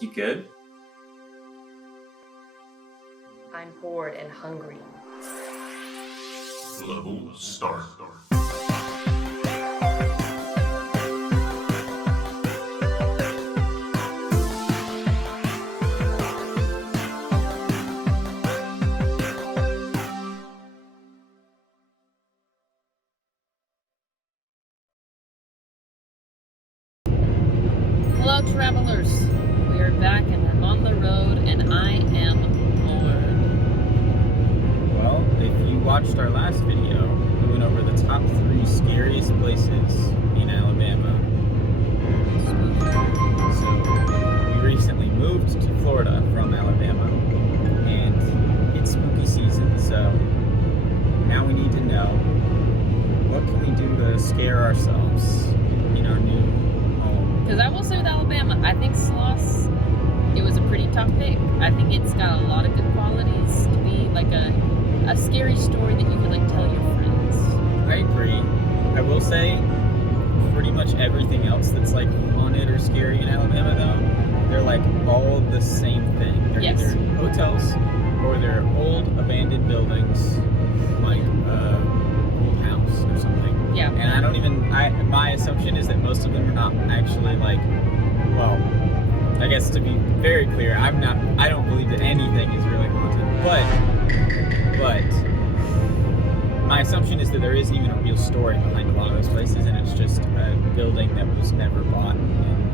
You good? I'm bored and hungry. Level start. Hello, travelers. We are back and we're on the road, and I am bored. Well, if you watched our last video, we went over the top 3 scariest places in Alabama. So, we recently moved to Florida from Alabama, and it's spooky season, so now we need to know, what can we do to scare ourselves in our new home? Because I will say with Alabama, I think Sloss, it was a pretty tough pick. I think it's got a lot of good qualities to be like a scary story that you could like tell your friends. I agree. I will say, pretty much everything else that's like haunted or scary in Alabama, though, they're like all the same thing. They're Yes. either hotels or they're old abandoned buildings, like old house or something. Yeah. And I don't even. My assumption is that most of them are not actually like. Well, I guess to be very clear, I don't believe that anything is really haunted. But my assumption is that there isn't even a real story behind a lot of those places, and it's just a building that was never bought, and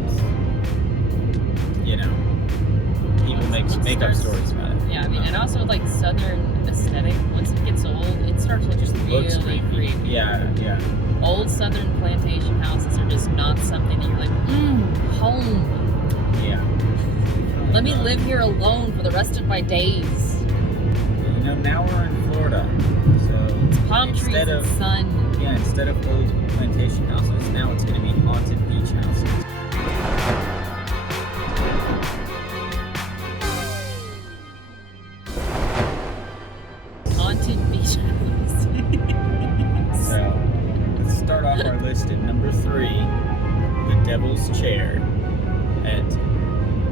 people make up stories about it. Yeah, I mean, and also like southern aesthetic. Once it gets old, it starts to just Looks really creepy. Yeah. Old southern plantation houses are just not something that you're like, home. Yeah. Let me live here alone for the rest of my days. Now we're in Florida, so It's palm trees and sun. Yeah, instead of old plantation houses, now it's going to be haunted beach houses. Haunted beach houses. So, let's start off our list at number 3, the Devil's Chair at...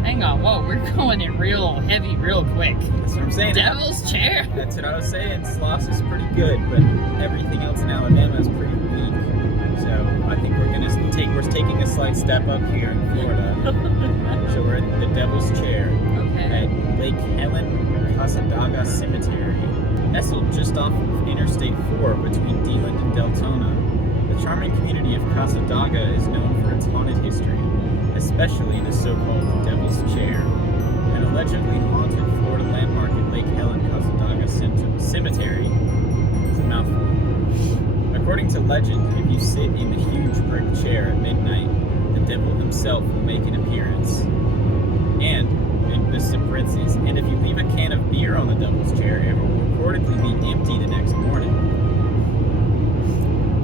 Hang on, whoa, we're going in real heavy, real quick. That's what I'm saying. Devil's Chair. That's what I was saying. Sloss is pretty good, but everything else in Alabama is pretty weak. So I think we're taking a slight step up here in Florida. So we're at the Devil's Chair Okay. at Lake Helen Casadaga Cemetery, nestled just off of Interstate 4 between DeLand and Deltona. The charming community of Casadaga is known for its haunted history, especially the so-called Devil's Chair, an allegedly haunted Florida landmark at Lake Helen Casadaga Cemetery. It's a mouthful. According to legend, if you sit in the huge brick chair at midnight, the devil himself will make an appearance. And, this is in parentheses, and if you leave a can of beer on the Devil's Chair, it will reportedly be empty the next morning.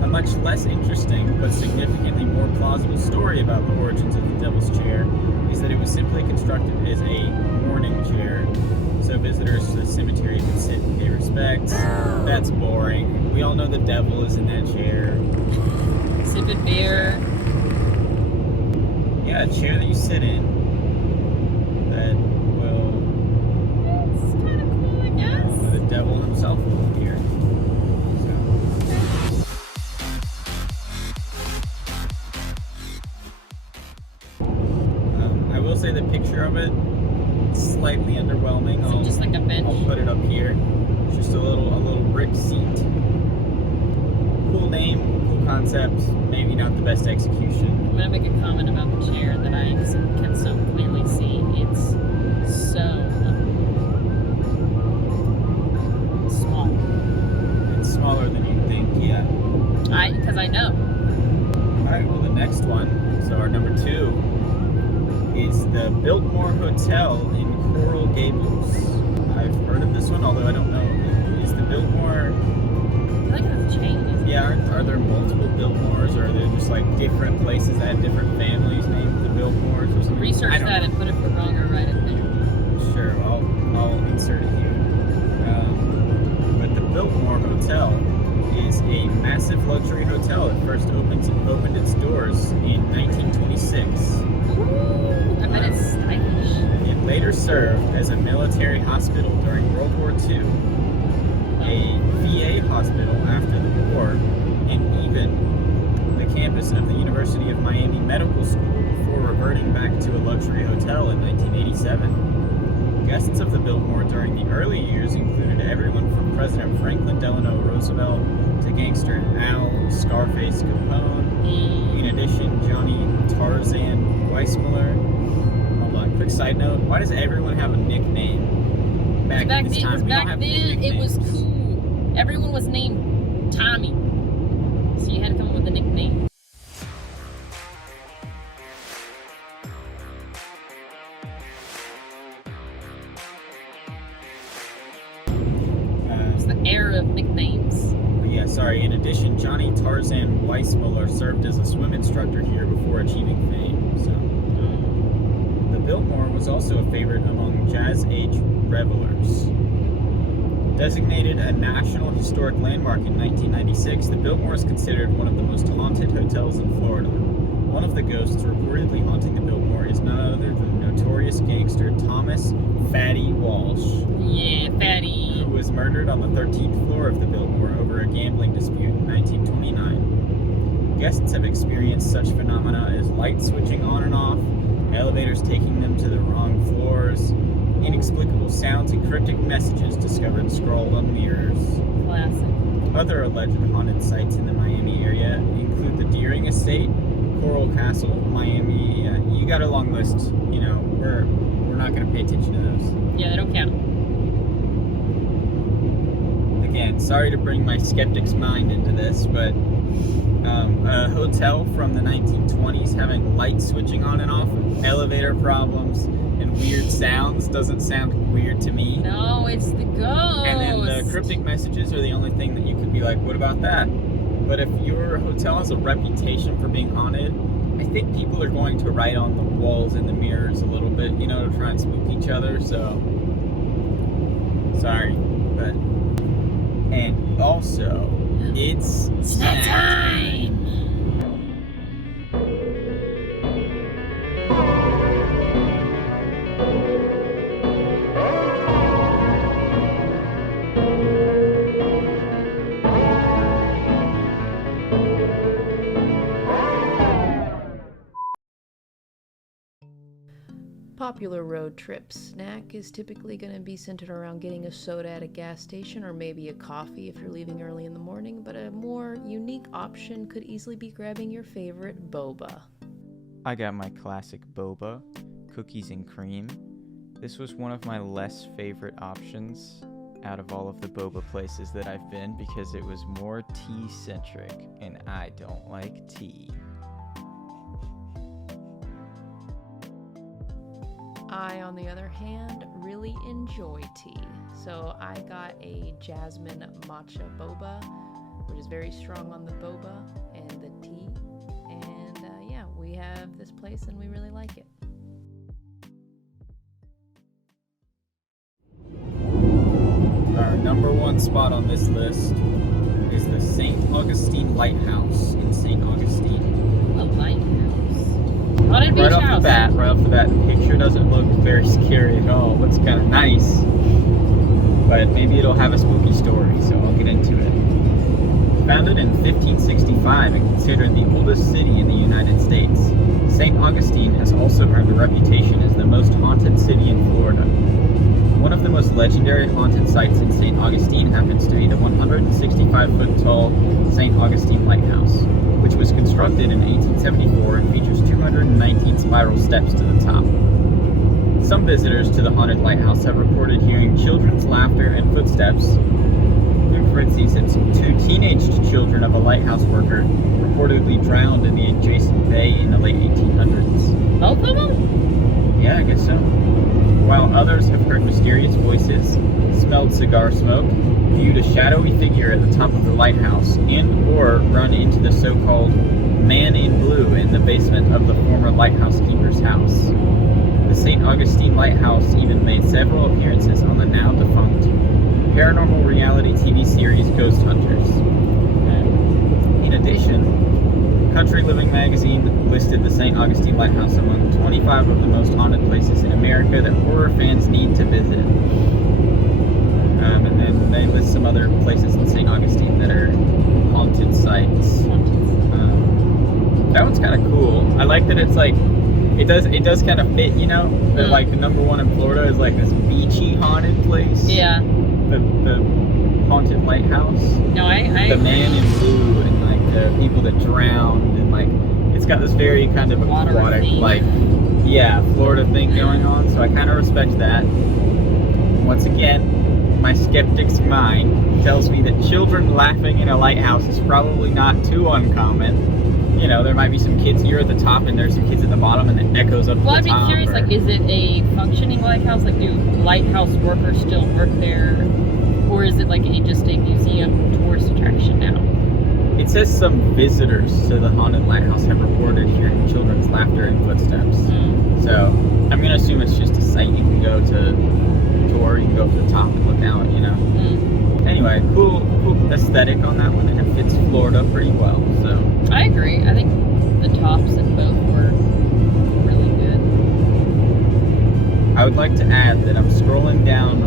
A much less interesting, but significantly more plausible story about the origins of the Devil's Chair is that it was simply constructed as a mourning chair, so visitors to the cemetery could sit and pay respects. That's boring. We all know the devil is in that chair. Sipping beer. Yeah, a chair that you sit in that will... It's kind of cool, I guess. The devil himself will appear. I will say the picture of it, slightly underwhelming. Is it just like a bench? I'll put it up here. It's just a little brick seat. Cool name, cool concept, maybe not the best execution. I'm gonna make a comment about the chair that I can so clearly see. It's so small. It's smaller than you'd think, yeah. Because I know. Alright, well the next one, so our number 2, is the Biltmore Hotel in Coral Gables. I've heard of this one, although I don't know. Is the Biltmore... I feel like it's a chain. Yeah, are there multiple Biltmores, or are there just like different places that have different families named the Biltmores or something? Research that and put it for wrong or right in there. Sure, I'll insert it here. But the Biltmore Hotel is a massive luxury hotel. It first opened its doors in 1926. Ooh, I bet it's stylish. served as a military hospital during World War II, a VA hospital after the war, and even the campus of the University of Miami Medical School before reverting back to a luxury hotel in 1987. Guests of the Biltmore during the early years included everyone from President Franklin Delano Roosevelt to gangster Al Scarface Capone. In addition, Johnny Tarzan Weissmuller. Hold on, quick side note, why does everyone have a nickname? Back then, it was cool. Everyone was named Tommy. So you had to come up with a nickname. It's the era of nicknames. Yeah, sorry. In addition, Johnny Tarzan Weissmuller served as a swim instructor here before achieving fame. So, the Biltmore was also a favorite among Jazz Age revelers. Designated a National Historic Landmark in 1996, the Biltmore is considered one of the most haunted hotels in Florida. One of the ghosts reportedly haunting the Biltmore is none other than notorious gangster Thomas Fatty Walsh. Yeah, Fatty. Who was murdered on the 13th floor of the Biltmore over a gambling dispute in 1929. Guests have experienced such phenomena as light switching on and off, elevators taking them to the wrong floors, inexplicable sounds and cryptic messages discovered scrawled on mirrors. Classic. Other alleged haunted sites in the Miami area include the Deering Estate, Coral Castle, Miami. You got a long list. You know, we're not going to pay attention to those. Yeah, they don't count. Again, sorry to bring my skeptic's mind into this, but a hotel from the 1920s having light switching on and off, elevator problems, and weird sounds doesn't sound weird to me. No, it's the ghost. And then the cryptic messages are the only thing that you could be like, what about that? But if your hotel has a reputation for being haunted, I think people are going to write on the walls and the mirrors a little bit, you know, to try and spook each other, so sorry, but and also it's snack time. Popular road trip snack is typically going to be centered around getting a soda at a gas station or maybe a coffee if you're leaving early in the morning, but a more unique option could easily be grabbing your favorite boba. I got my classic boba, cookies and cream. This was one of my less favorite options out of all of the boba places that I've been because it was more tea-centric, and I don't like tea. I, on the other hand, really enjoy tea. So I got a jasmine matcha boba, which is very strong on the boba and the tea. And yeah, we have this place and we really like it. Our number one spot on this list is the St. Augustine Lighthouse in St. Augustine. A lighthouse. Haunted beach Right house. off the bat, the picture doesn't look very scary at all. It looks kind of nice, but maybe it'll have a spooky story, so I'll get into it. Founded in 1565 and considered the oldest city in the United States, St. Augustine has also earned a reputation as the most haunted city in Florida. One of the most legendary haunted sites in St. Augustine happens to be the 165-foot tall St. Augustine Lighthouse, which was constructed in 1874 and features 219 spiral steps to the top. Some visitors to the haunted lighthouse have reported hearing children's laughter and footsteps. In parentheses, 2 teenage children of a lighthouse worker reportedly drowned in the adjacent bay in the late 1800s. Both of them? Yeah, I guess so. While others have heard mysterious voices, smelled cigar smoke, viewed a shadowy figure at the top of the lighthouse, and or run into the so-called man in blue in the basement of the former lighthouse keeper's house. The St. Augustine Lighthouse even made several appearances on the now defunct paranormal reality TV series Ghost Hunters. In addition, Country Living magazine listed the St. Augustine Lighthouse among 25 of the most haunted places in America that horror fans need to visit. And then they list some other places in St. Augustine that are haunted sites. That one's kind of cool. I like that it's like, it does kind of fit, you know? But like the number one in Florida is like this beachy haunted place. Yeah. The haunted lighthouse. No, I The man in blue and like the people that drowned and like it's got this very kind of aquatic like Florida thing going on. So I kind of respect that. Once again, my skeptic's mind tells me that children laughing in a lighthouse is probably not too uncommon. You know, there might be some kids here at the top and there's some kids at the bottom and it echoes up to the top. Well, I'd be curious, like, is it a functioning lighthouse? Like, do lighthouse workers still work there? Or is it like just a museum tourist attraction now? It says some visitors to the haunted lighthouse have reported hearing children's laughter and footsteps. So I'm going to assume it's just a site you can go to tour. You can go up to the top and look out, you know. Anyway, cool aesthetic on that one, and it fits Florida pretty well. So I agree. I think the tops in both were really good. I would like to add that I'm scrolling down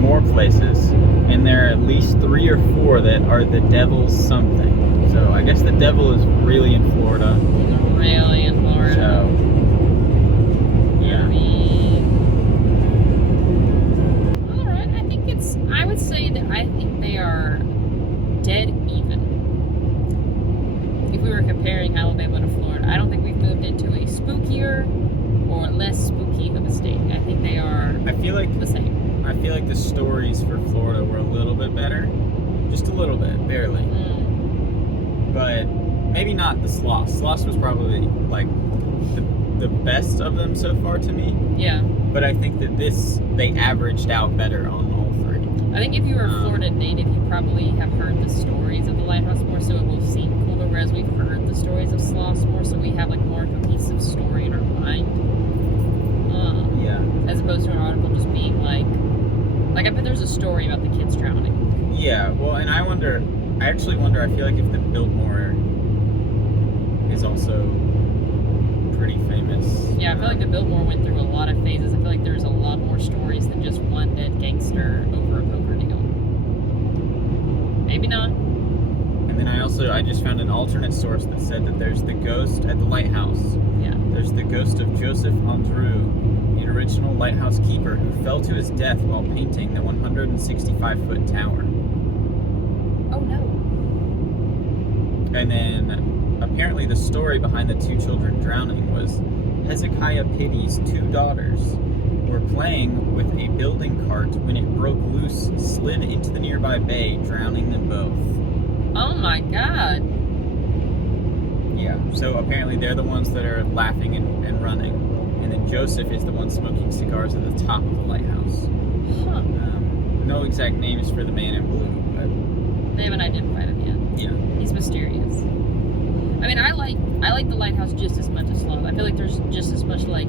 more places, and there are at least 3 or 4 that are the devil's something. So I guess the devil is really in Florida. Really in Florida. So yeah. I would say that I think they are dead even. If we were comparing Alabama to Florida, I don't think we've moved into a spookier or less spooky of a state. I think they are I feel like the same. I feel like the stories for Florida were a little bit better. Just a little bit, barely. But maybe not the Sloth. Sloth was probably like the best of them so far to me. Yeah. But I think that they averaged out better on all 3. I think if you were a Florida native, you probably have heard the stories of the lighthouse more, so it will seem cooler, whereas we've heard the stories of sloths more, so we have like more cohesive story in our mind. As opposed to an article just being like I bet there's a story about the kids drowning. Yeah, well, and I actually wonder, I feel like if the Biltmore is also pretty famous. Yeah, I feel like the Biltmore went through a lot of phases. I feel like there's a lot more stories than just one dead gangster over a poker deal. Maybe not. And then I just found an alternate source that said that there's the ghost at the lighthouse. Yeah. There's the ghost of Joseph Andrew, the original lighthouse keeper who fell to his death while painting the 165-foot tower. Oh no. And then apparently the story behind the 2 children drowning was Hezekiah Pitty's 2 daughters were playing with a building cart when it broke loose, slid into the nearby bay, drowning them both. Oh my god. Yeah, so apparently they're the ones that are laughing and running. And then Joseph is the one smoking cigars at the top of the lighthouse. Huh. No exact names for the man in blue, but They haven't identified him yet. yeah. He's mysterious. I mean, I like the lighthouse just as much as Sloth. I feel like there's just as much like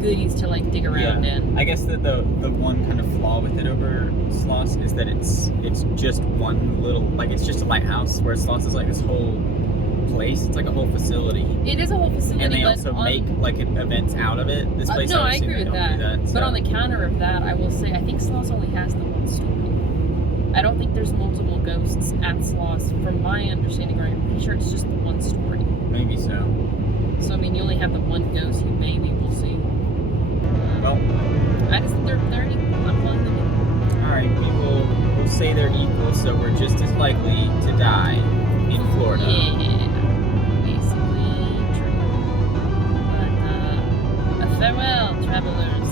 goodies to like dig around in. I guess that the one kind of flaw with it over Sloss is that it's just one little, like, it's just a lighthouse, where Sloss is like this whole place. It's like a whole facility. It is a whole facility, And they but also make like events out of it. This place, no, I obviously, agree they with don't that. do that. But on the counter of that, I will say I think Sloss only has the one story. I don't think there's multiple ghosts at Sloss. From my understanding, or I'm pretty sure it's just the one story. Maybe so. So I mean, you only have the one ghost you maybe will see. Well, I just think they're equal. I'm calling them equal. all right, we'll say they're equal, so we're just as likely to die in Florida. Yeah, basically true. But farewell, travelers,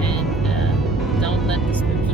and don't let the spooky